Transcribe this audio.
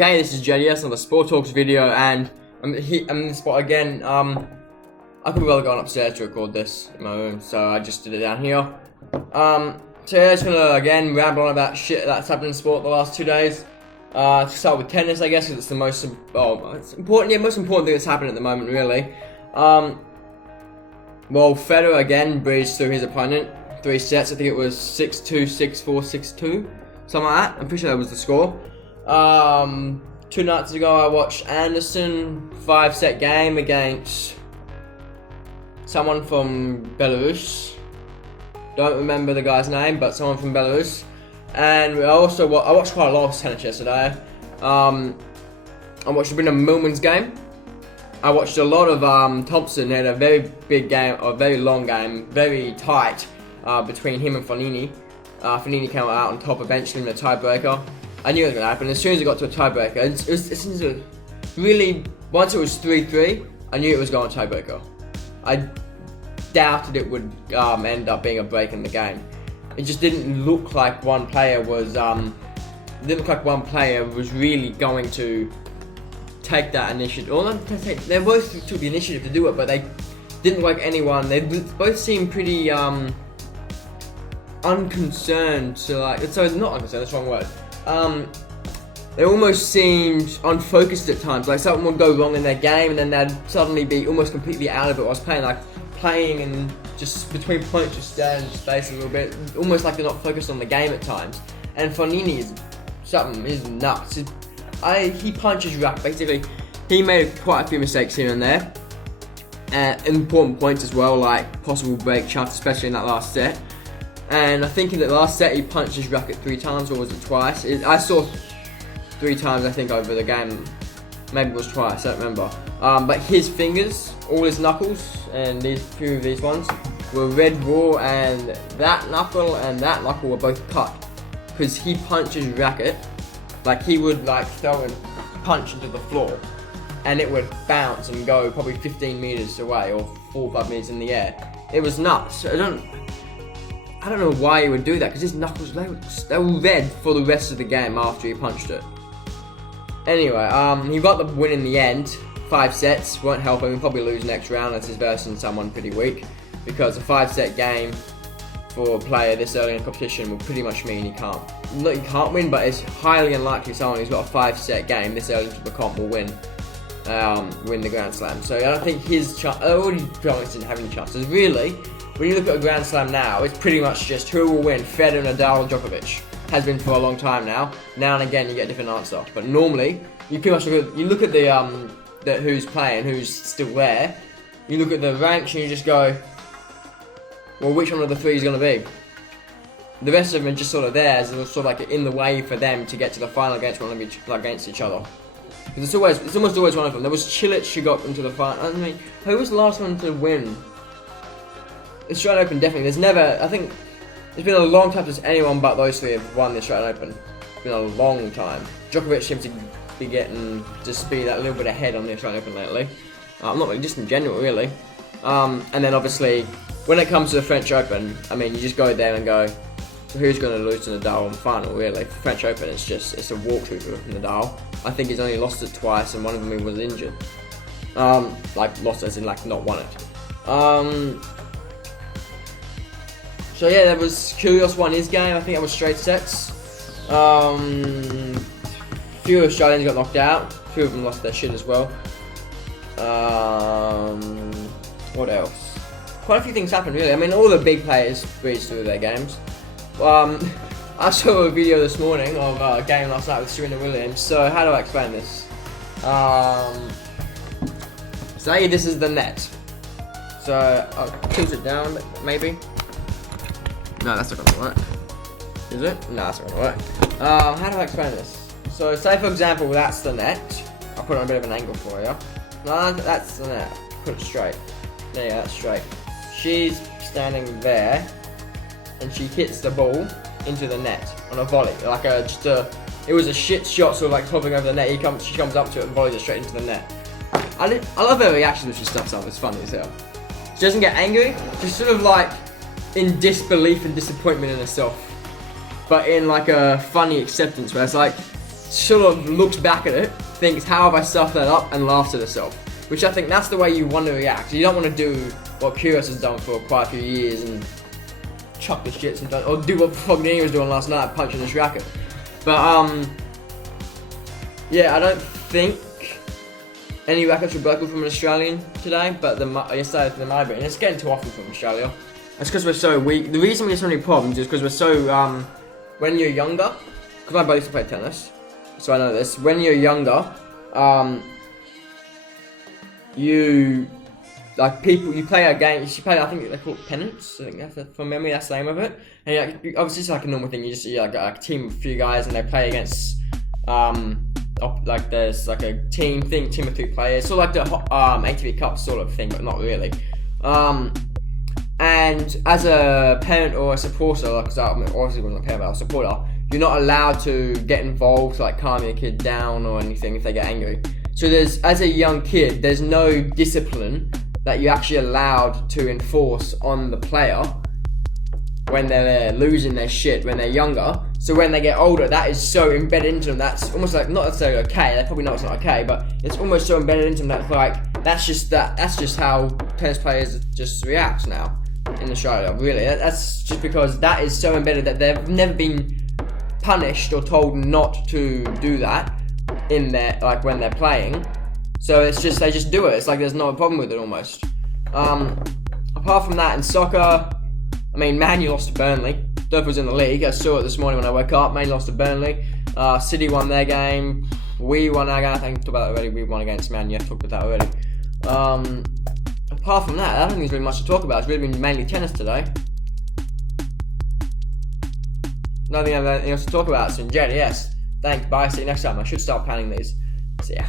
Okay, this is JDS on the Sport Talks video, and I'm in the spot again. I could be well gone upstairs to record this in my room, so I just did it down here. Today I'm just gonna again ramble on about shit that's happened in sport the last 2 days. To start with tennis, I guess, because it's the most most important thing that's happened at the moment, really. Well, Federer again breezed through his opponent, 3 sets. I think it was 6-2, 6-4, 6-2, something like that. I'm pretty sure that was the score. 2 nights ago, I watched Anderson 5-set game against someone from Belarus. Don't remember the guy's name, but someone from Belarus. And I watched quite a lot of tennis yesterday. I watched a bit of Millman's game. I watched a lot of Thompson. They had a very big game, a very long game, very tight between him and Fognini. Fognini came out on top eventually in the tiebreaker. I knew it was going to happen. As soon as it got to a tiebreaker, once it was 3-3, I knew it was going to tiebreaker. I doubted it would end up being a break in the game. It just didn't look like one player was really going to take that initiative. Or not to take, they both took the initiative to do it, but they didn't like anyone. They both seemed pretty unconcerned to not unconcerned, that's the wrong word. They almost seemed unfocused at times. Like something would go wrong in their game, and then they'd suddenly be almost completely out of it. I was playing and just between points, just stand in space a little bit, almost like they're not focused on the game at times. And Fognini is nuts. He punches rack. Basically, he made quite a few mistakes here and there, important points as well, like possible break shots, especially in that last set. And I think in the last set he punched his racket 3 times, or was it twice? I saw 3 times, I think, over the game. Maybe it was twice, I don't remember. But his fingers, all his knuckles, and few of these ones, were red raw, and that knuckle were both cut. Because he punched his racket, like he would throw a punch into the floor, and it would bounce and go probably 15 meters away, or 4 or 5 meters in the air. It was nuts. I don't know why he would do that, because his knuckles, they were red for the rest of the game after he punched it. Anyway, he got the win in the end. 5 sets, won't help him, he'll probably lose next round as he's versing someone pretty weak, because a 5-set game for a player this early in the competition will pretty much mean he can't win, but it's highly unlikely someone who's got a 5-set game this early into the comp will win the Grand Slam. So I don't think his already didn't have any chances. Really, when you look at a Grand Slam now, it's pretty much just who will win, Federer, Nadal, or Djokovic. Has been for a long time now. Now and again you get a different answer, but normally you pretty much look at the who's playing, who's still there. You look at the ranks and you just go, well, which one of the 3 is going to be? The rest of them are just sort of there, as sort of like in the way for them to get to the final against each other. Because it's almost always one of them. There was Cilic who got into the final. I mean, who was the last one to win? The Australian Open, definitely. I think it's been a long time since anyone but those 3 have won the Australian Open. It's been a long time. Djokovic seems to be getting just be that little bit ahead on the Australian Open lately. Not really, just in general, really. And then obviously, when it comes to the French Open, I mean, you just go there and go, so who's going to lose to Nadal in the final, really? For French Open, it's a walkthrough for Nadal. I think he's only lost it twice, and one of them he was injured. Lost as in not won it. So yeah, there was Kyrgios won his game. I think that was straight sets. Few Australians got knocked out. A few of them lost their shit as well. What else? Quite a few things happened, really. I mean, all the big players breezed through their games. I saw a video this morning of a game last night with Serena Williams. So how do I explain this? Say this is the net. So I'll tilt it down, maybe. No, that's not gonna work. Is it? No, that's not gonna work. How do I explain this? So, say for example, that's the net. I'll put it on a bit of an angle for you. No, that's the net. Put it straight. There you go, that's straight. She's standing there, and she hits the ball into the net on a volley. It was a shit shot, sort of hovering over the net. She comes up to it and volleys it straight into the net. I love her reaction when she stuffs up. It's funny as hell. She doesn't get angry. She's sort of in disbelief and disappointment in herself, but in a funny acceptance where it's sort of looks back at it, thinks, how have I stuffed that up, and laughs at herself. Which I think that's the way you want to react. You don't want to do what Kyrgios has done for quite a few years and chuck the shit sometimes, or do what Fognini was doing last night, punching his racket. But yeah, I don't think any rackets were broken from an Australian today, but yesterday there might have been. It's getting too often from Australia. That's because we're so weak. The reason we have so many problems is because we're so when you're younger, because my brother used to play tennis, so I know this. When you're younger, you play a game. You play, I think they call it pennants. I think from memory that's the name of it. And obviously it's like a normal thing. You're like a team of a few guys, and they play against like there's like a team of 3 players, sort of like the ATV Cup sort of thing, but not really. And as a parent or a supporter, like, cause obviously we're not a parent, but a supporter, you're not allowed to get involved to like calm your kid down or anything if they get angry. So as a young kid, there's no discipline that you're actually allowed to enforce on the player when they're losing their shit when they're younger. So when they get older, that is so embedded into them, that's almost like, not necessarily okay, they probably know it's not okay, but it's almost so embedded into them that like, that's just how tennis players just react now in Australia, really. That's just because that is so embedded that they've never been punished or told not to do that in their, like when they're playing. So it's just, they just do it. It's like there's no problem with it almost. Apart from that, in soccer, I mean, Man U lost to Burnley. Durf was in the league. I saw it this morning when I woke up. Man U lost to Burnley. City won their game. We won our game. I think I talked about that already. We won against Man U. I talked about that already. Apart from that, I don't think there's really much to talk about. It's really been mainly tennis today. Nothing else to talk about. So, Jed, yes. Thanks. Bye. See you next time. I should start planning these. See ya.